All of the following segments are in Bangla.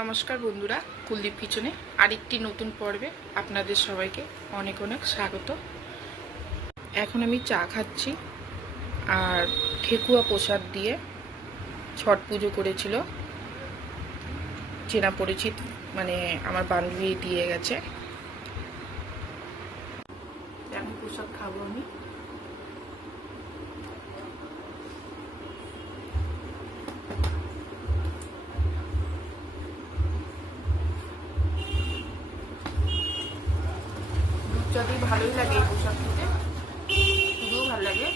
নমস্কার বন্ধুরা, কুলদীপ কিচেনে আরেকটি নতুন পর্বে আপনাদের সবাইকে অনেক অনেক স্বাগত। এখন আমি চা খাচ্ছি আর ঠেকুয়া প্রসাদ দিয়ে ছট পুজো করেছিল চেনা পরিচিত, মানে আমার বান্ধবী দিয়ে গেছে। এখন প্রসাদ খাবো আমি। যদি ভালোই লাগে এই প্রসাদ খেতে, শুধুও ভালো লাগে।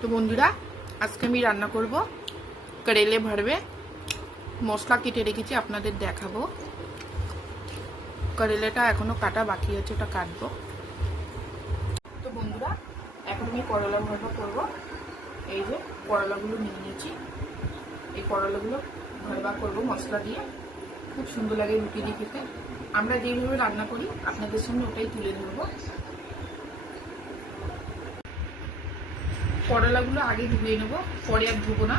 তো বন্ধুরা, আজকে আমি রান্না করব করেলে ভরবে। মশলা কেটে রেখেছি, আপনাদের দেখাবো। করেলাটা এখনো কাটা বাকি আছে, ওটা কাটবো। তো বন্ধুরা, এখন আমি করলা ভরবা করব। এই যে করলাগুলো নিয়ে নিয়েছি, এই করলাগুলো ভরবা করব মশলা দিয়ে। খুব সুন্দর লাগে রুটি দিয়ে খেতে। আমরা যেইভাবে রান্না করি আপনাদের সামনে ওটাই তুলে ধরবো। করলাগুলো আগে ধুয়ে নেবো, পরে আর ধুবো না।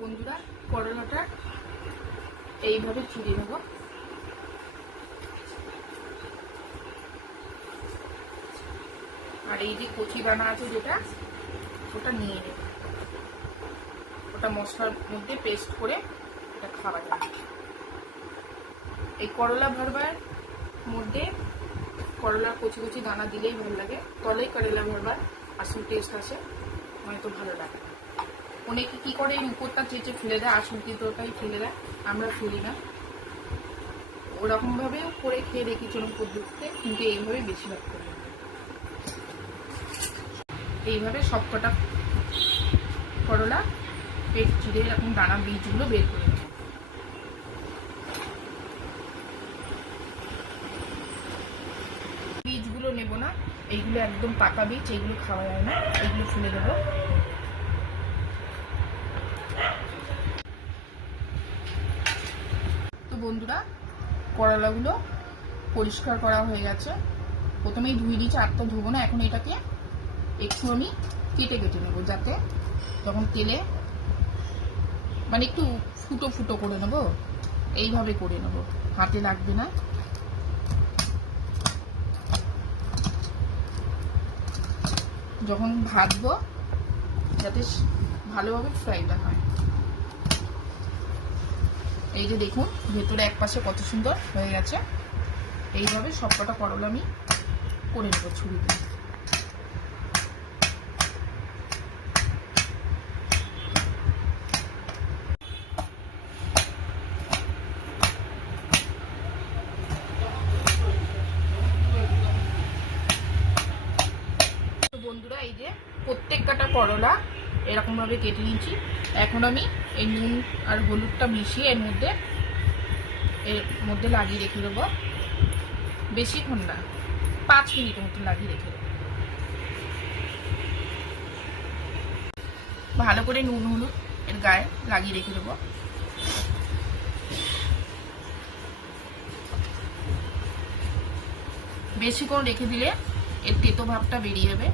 বন্ধুরা, করলাটা এইভাবে চিড়ে নেবো। আর এই যে কচি দানা আছে যেটা, ওটা নিয়ে নেব। ওটা মশলার মধ্যে পেস্ট করে এটা খাওয়া যাবে। এই করলা ভরবার মধ্যে করলার কচি কচি দানা দিলেই ভালো লাগে, তলেই করলা ভরবার আসল টেস্ট আসে, নয়তো ভালো লাগে। অনেকে কি করে এই উপরটা চেঁচে ফেলে দেয়, আসল ভিতরটাই ফেলে দেয়। আমরা ফেলি না, ওরকম ভাবেও করে খেয়ে দেখি চলুন পদ্ধতিতে, কিন্তু এইভাবে বেশিরভাগ করি। এইভাবে সবকটা করলা পেট চিড়ে এরকম দানা বীজগুলো বের করে নেব। বীজগুলো নেব না, এইগুলো একদম পাকা বীজ, এইগুলো খাওয়া যায় না, এইগুলো ফেলে দেব। তো বন্ধুরা, করলাগুলো পরিষ্কার করা হয়ে গেছে। প্রথমেই ধুয়ে দিয়েছি, আর তো ধুবো না। এখন এটাকে একটু আমি কেটে কেটে নেবো, যাতে যখন তেলে মানে একটু ফুটো ফুটো করে নেবো। এইভাবে করে নেবো, হাতে লাগবে না। যখন ভাজবো যাতে ভালোভাবে ফ্রাইটা হয়। এই যে দেখুন, ভেতরে এক পাশে কত সুন্দর হয়ে গেছে। এইভাবে সবকটা করলা আমি করে নেবো ছুরি দিয়ে। বন্ধুরা, এই যে প্রত্যেকটা করলা এরকম ভাবে কেটে নিয়েছি। এখন আমি এই নুন আর হলুদটা মিশিয়ে এর মধ্যে লাগিয়ে রেখে দেবো। বেশিক্ষণ না, 5 মিনিটের মতো লাগিয়ে রেখে দেবো। ভালো করে নুন হলুদ এর গায়ে লাগিয়ে রেখে দেবো। বেশিক্ষণ রেখে দিলে এর তেতো ভাবটা বেরিয়ে যাবে,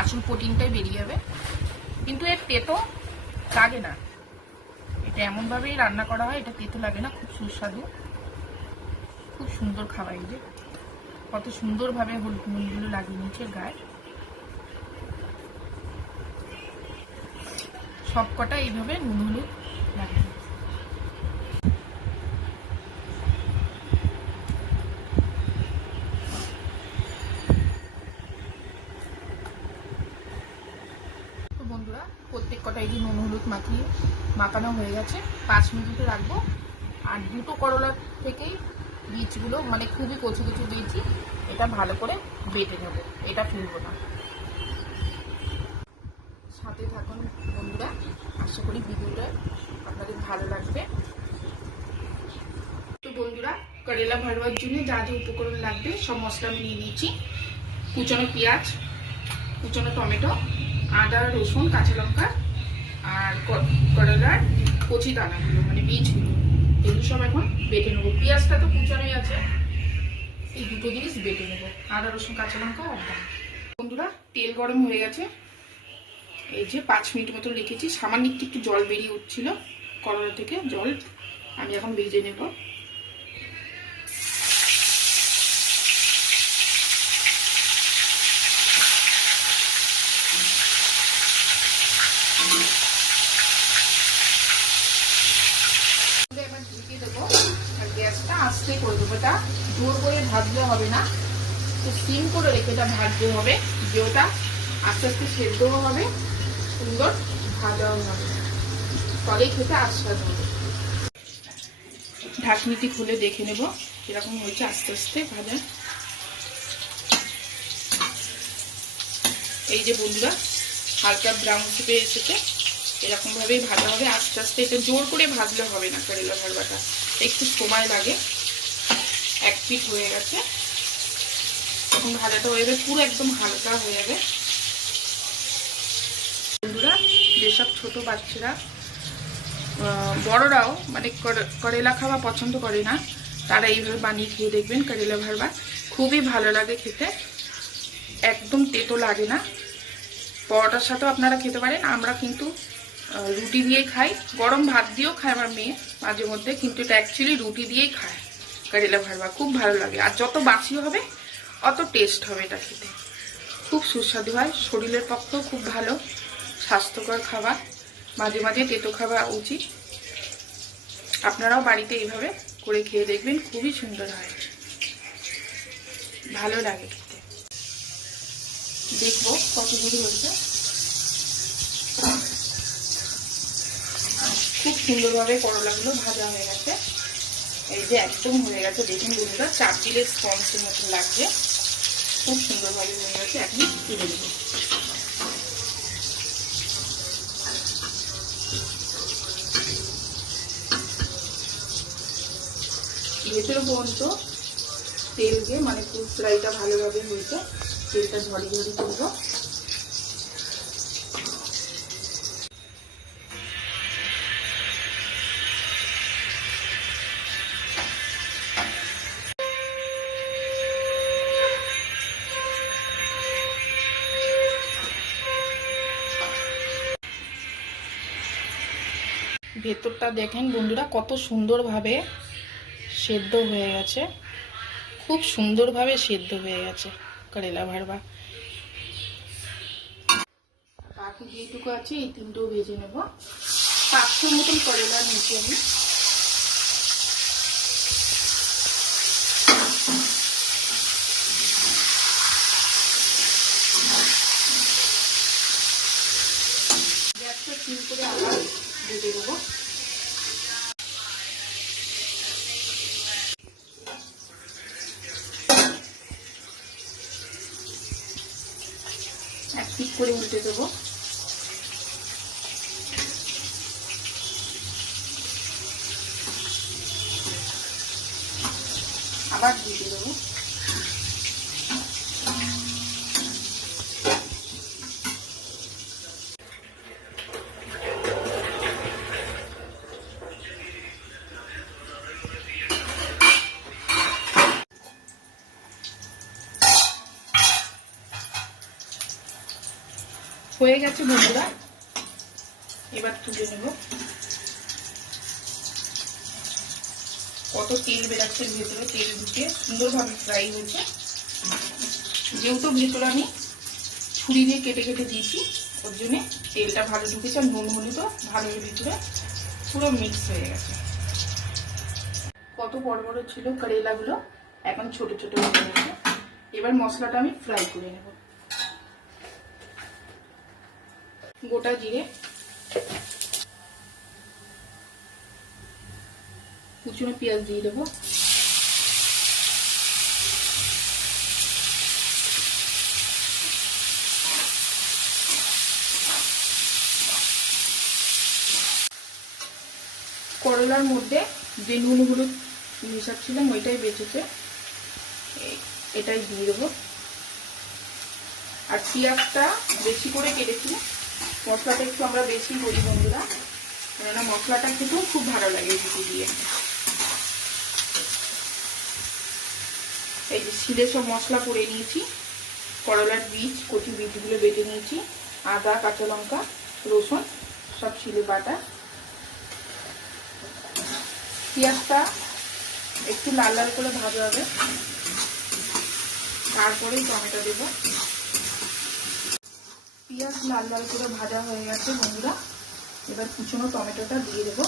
আসল প্রোটিনটাই বেরিয়ে যাবে, কিন্তু এর তেতো লাগে না। এটা এমনভাবেই রান্না করা হয়, এটা তেতো লাগে না, খুব সুস্বাদু, খুব সুন্দর খাবার। এই যে কত সুন্দরভাবে হলুদ নুনগুলো লাগিয়ে নিচ্ছে গায়ে। সবকটা এইভাবে নুন হলুদ লাগিয়ে। তো বন্ধুরা, প্রত্যেক কটাই যে নুন হলুদ মাখানো হয়ে গেছে। 5 মিনিট রাখবো। আর দুটো করলা থেকেই বীজগুলো মানে খুবই কচি কচি দিয়েছি, এটা ভালো করে বেটে নেব, এটা ফেলবো না। সাথে থাকুন বন্ধুরা, আশা করি ভিডিওটা আপনাদের ভালো লাগবে। তো বন্ধুরা, করেলা ভরবার জন্য যা যা উপকরণ লাগবে সব মশলা আমি নিয়ে নিয়েছি। কুচানো পেঁয়াজ, কুচনো টমেটো, আদা রসুন কাঁচা লঙ্কা আর করলার কচি দানাগুলো মানে বীজগুলো, এগুলো সব এখন বেটে নেবো। পেঁয়াজটা তো কুচানোই আছে, এই দুটো জিনিস বেটে নেবো, আদা রসুন কাঁচা লঙ্কা আর দানা। বন্ধুরা তেল গরম হয়ে গেছে, এই যে 5 মিনিট মতো রেখেছি, সামান্য একটু জল বেরিয়ে উঠছিল করলা থেকে, জল আমি এখন ভেজে নেব। এবার ঢেকে দেবো আর গ্যাসটা আস্তে করে দেবো, এটা জোর করে ভাজলে হবে না, তো সিম করে রেখে এটা ভাজতে হবে, যে ওটা আস্তে আস্তে সেদ্ধও হবে, সুন্দর ভাজাও হবে, তবেই খেতে আস্বাদ হবে। ঢাকনিটি খুলে দেখে নেব এরকম হয়েছে আস্তে আস্তে ভাজা। এই যে বন্ধুরা হালকা ব্রাউন থেকে এসেছে, এরকম ভাবেই ভাজা হবে আস্তে আস্তে, এটা জোর করে ভাজলে হবে না, করলা ভাজাটা একটু সময় লাগে। 1 পিঠ হয়ে গেছে, এখন ভাজাটা হয়ে যাবে, পুরো একদম হালকা হয়ে যাবে। বন্ধুরা যেসব ছোট বাচ্চারা বড়রাও মানে করেলা খাওয়া পছন্দ করে না, তারা এইভাবে বানিয়ে খেয়ে দেখবেন করেলা ভাজা, খুবই ভালো লাগে খেতে, একদম তেতো লাগে না। পরোটার সাথেও আপনারা খেতে পারেন, আমরা কিন্তু রুটি দিয়েই খাই, গরম ভাত দিয়েও খায় আমার মেয়ে মাঝে মধ্যে, কিন্তু এটা অ্যাকচুয়ালি রুটি দিয়েই খায় করেলা ভাজা, খুব ভালো লাগে। আর যত বাসি হবে অত টেস্ট হবে এটা খেতে, খুব সুস্বাদু হয়, শরীরের পক্ষেও খুব ভালো, স্বাস্থ্যকর খাবার, মাঝে মাঝে তেতো খাওয়া উচিত। আপনারাও বাড়িতে এইভাবে করে খেয়ে দেখবেন, খুবই সুন্দর হয়, ভালো লাগে খেতে। দেখবো কত দূর হয়েছে, খুব সুন্দরভাবে করলাগুলো ভাজা হয়ে গেছে, এই যে একদম হয়ে গেছে, দেখুন বন্ধুরা চারটিলের স্পঞ্জের মতো লাগছে, খুব সুন্দরভাবে হয়ে গেছে। এখন তুলে দেবো। ভেতরে পর্যন্ত তেল দিয়ে মানে ফুল ফ্রাইটা ভালোভাবে হয়েছে, তেলটা ঝরি ঝরি তুলবো। ভেতরটা দেখেন বন্ধুরা কত সুন্দরভাবে সেদ্ধ হয়ে গেছে, খুব সুন্দরভাবে সেদ্ধ হয়ে গেছে করেলা ভাজা। বাকি যেটুকু আছে এই তিনটেও ভেজে নেব। 500 মতন করেলা নিয়েছি আমি। গ্যাসটা সিম করে আবার ভেজে দেবো। এক পিঠ করে উল্টে দেবো। আবার দিয়ে দেবো। হয়ে গেছে বন্ধুরা, এবার তুলে নেব। কত তেল বেরাচ্ছে ভেতরে, তেল ঢুকে সুন্দরভাবে ফ্রাই হয়েছে। যেহেতু ভেতরে আমি ছুরি দিয়ে কেটে কেটে দিয়েছি, ওর জন্য তেলটা ভালো ঢুকেছে, আর নুন হলুদও ভালো ভিতরে পুরো মিক্স হয়ে গেছে। কত বড় বড় ছিল করেলাগুলো, এখন ছোট ছোট হয়ে গেছে। এবার মশলাটা আমি ফ্রাই করে নেব। গোটা জিরে, কুচনো পেঁয়াজ দিয়ে দেবো, করলার মধ্যে যে নুন হলুদ মিশাচ্ছিলাম ওইটাই বেঁচেছে, এটাই দিয়ে দেবো। আর পেঁয়াজটা বেশি করে কেটেছি, মশলাটা একটু আমরা বেশি করি বন্ধুরা, কেননা মশলাটা খেতেও খুব ভালো লাগে রুটি দিয়ে। এই যে শিলে সব মশলা করে নিয়েছি, করলার বীজ, কচি বীজগুলো বেটে নিয়েছি, আদা, কাঁচা লঙ্কা, রসুন সব শিলে বাটা। পেঁয়াজটা একটু লাল লাল করে ভাজা হবে, তারপরেই টমেটো দেব। পেঁয়াজ লাল লাল করে ভাজা হয়ে গেছে বন্ধুরা, এবার কুচনো টমেটোটা দিয়ে দেবো,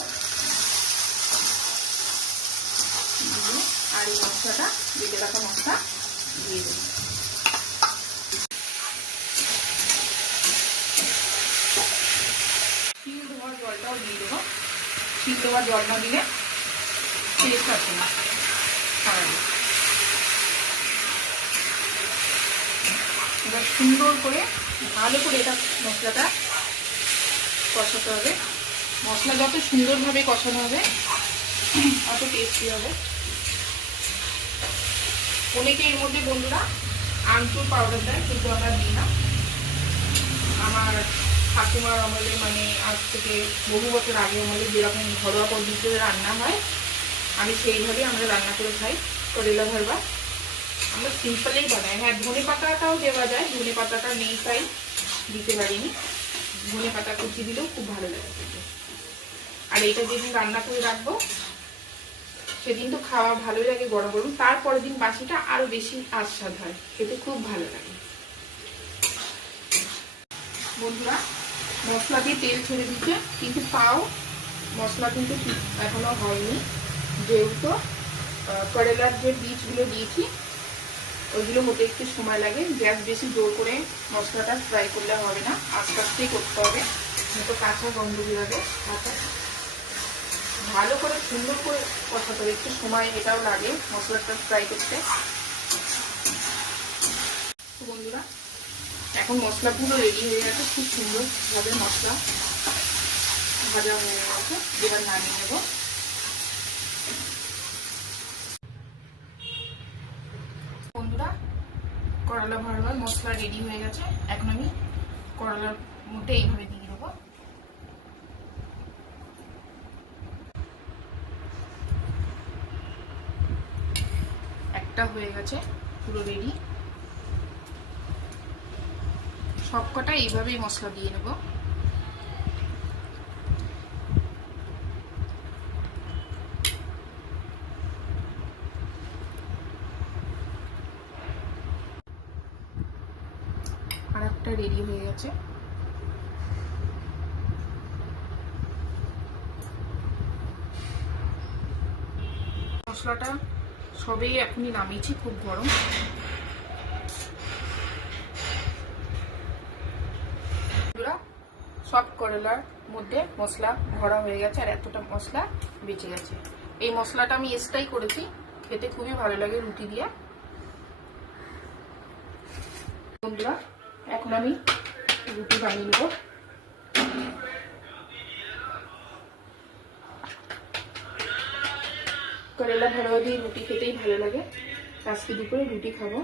আর এই মশলাটা, বেটে রাখা মশলা দিয়ে দেবো। শিল ধোয়ার জলটাও দিয়ে দেবো, শিল ধোয়ার জল না দিলে টেস্ট আসে না। এবার সুন্দর করে ভালো করে এটা মশলাটা কষাতে হবে। মশলা যত সুন্দরভাবে কষানো হবে অত টেস্টি হবে। অনেকে এর মধ্যে বন্ধুরা আমচুর পাউডার দেয়, কিন্তু আমরা দিই না। আমার ঠাকুমার আমলে, মানে আজ থেকে বহু বছর আগে আমলে যেরকম ঘরোয়া পদ্ধতিতে রান্না হয়, আমি সেইভাবেই আমরা রান্না করে খাই করলা ভারবা। আমরা সিম্পলেই বানাই। হ্যাঁ, ধনে পাতাটাও দেওয়া যায়, ধনে পাতাটা নেই তাই দিতে পারিনি। ধনে পাতা কুচি দিলেও খুব ভালো লাগে খেতে। আর এটা যেদিন রান্না করে রাখবো সেদিন তো খাওয়া ভালোই লাগে গরম গরম, তারপরের দিন বাসিটা আরো বেশি আস্বাদ হয়, খেতে খুব ভালো লাগে বন্ধুরা। মশলা দিয়ে তেল ছেড়ে দিচ্ছে, কিন্তু তাও মশলা কিন্তু ঠিক এখনো হয়নি, যেহেতু করলার যে বীজগুলো দিয়েছি ওইগুলো হতে একটু সময় লাগে। গ্যাস বেশি জোর করে মশলাটা ফ্রাই করলে হবে না, আস্তে আস্তেই করতে হবে, কিন্তু কাঁচা গন্ধ বেরোবে। ভালো করে সুন্দর করে কষাতে হবে, একটু সময় এটাও লাগে মশলাটা ফ্রাই করতে। বন্ধুরা এখন মশলা পুরো রেডি হয়ে গেছে, খুব সুন্দরভাবে মশলা ভাজা হয়ে গেছে। এবার নামিয়ে নেব। বন্ধুরা করলা ভারবার মশলা রেডি হয়ে গেছে, এখন আমি করলার মধ্যে এইভাবে দিয়ে দেবো। একটা হয়ে গেছে পুরো রেডি। সবকটা এইভাবেই মশলা দিয়ে নেব। আর একটা রেডি হয়ে গেছে। মশলাটা সবেই এখনই নামিয়েছি, খুব গরম। সব করলার মধ্যে মশলা ভরা হয়ে গেছে, আর এতটা মশলা বেঁচে গেছে। এই মশলাটা আমি এক্সট্রাই করেছি, খেতে খুবই ভালো লাগে রুটি দিয়ে। বন্ধুরা এখন আমি রুটি বানিয়ে নেব। করলা ভারবা দিয়ে রুটি খেতেই ভালো লাগে, আজকে দুপুরে রুটি খাবো।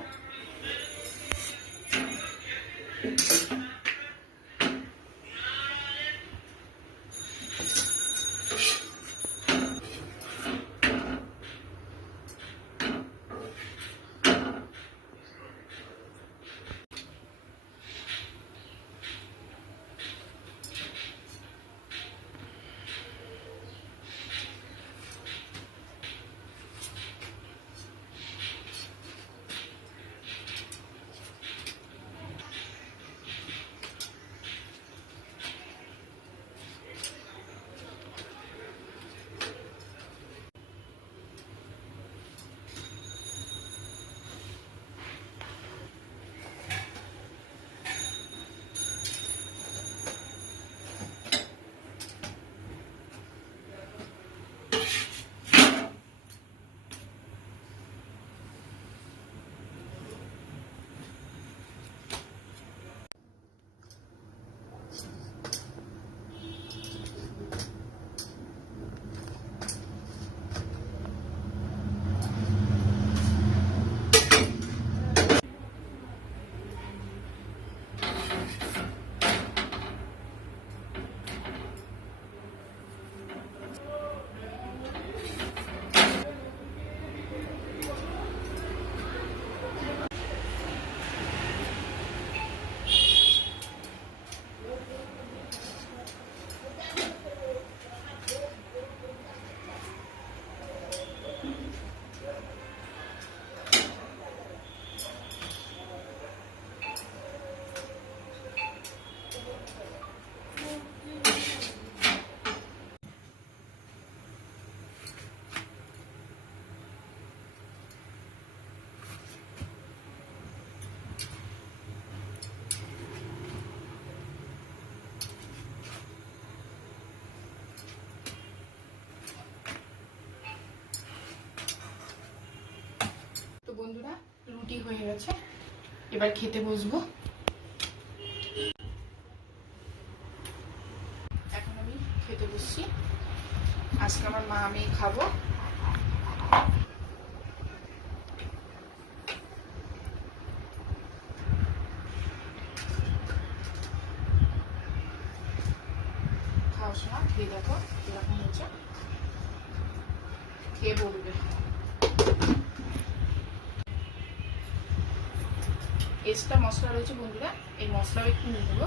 গেছে, এবার খেতে বসবো। এখন আমি খেতে বসছি। আজকে আমার মা আমি খাবো। খাওয়ার সময় খেয়ে দেখো এরকম হচ্ছে, খেয়ে বলবে। এক্সট্রা মশলা রয়েছে বন্ধুরা, এই মশলাও একটু নিয়ে নেবো।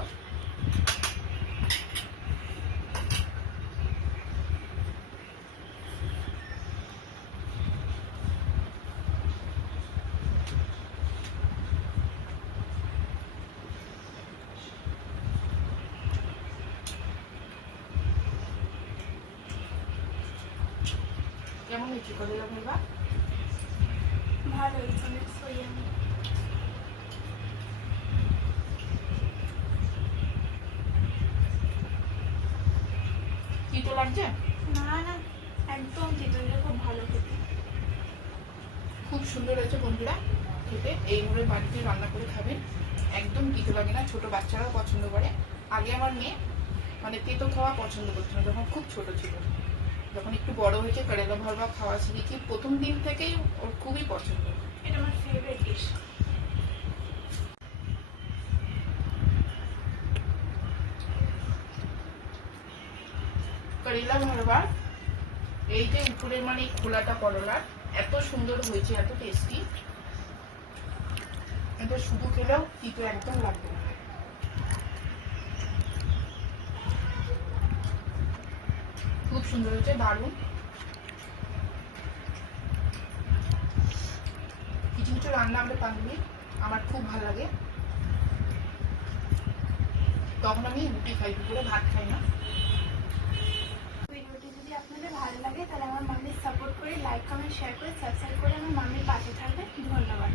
কেমন হয়েছে করলা ভাজা? ভালো হয়েছে, অনেক সয়ামি। তিতো লাগছে? না না, একদম চিকেনটা খুব ভালো খেতে। খুব সুন্দর হয়েছে বন্ধুরা খেতে। এইভাবে বাড়িতে রান্না করে খাবেন, একদম তিতো লাগে না, ছোট বাচ্চারাও পছন্দ করে। আগে আমার মেয়ে মানে তেতো খাওয়া পছন্দ করতো না, যখন খুব ছোট ছিল। যখন একটু বড় হয়েছে করেলা ভরবা খাওয়া শিখেছি, প্রথম দিন থেকেই ওর খুবই পছন্দ। এটা আমার ফেভারিট ডিশ। করেলা ভরবা এই যে উপরের মানে এই খোলাটা করলার এত সুন্দর হয়েছে, এত টেস্টি, এটা শুধু খেলেও তিতো একদম লাগবে না। খুব সুন্দর হয়েছে, দারুণ। কিছু কিছু রান্না আমরা পারি, আমার খুব ভালো লাগে, তখন আমি রুটি খাই, দুপুরে ভাত খাই না। ভিডিওটি যদি আপনাদের ভালো লাগে তাহলে আমার মামির সাপোর্ট করে লাইক কমেন্ট শেয়ার করে সাবস্ক্রাইব করে আমার মামির পাশে থাকবেন। ধন্যবাদ।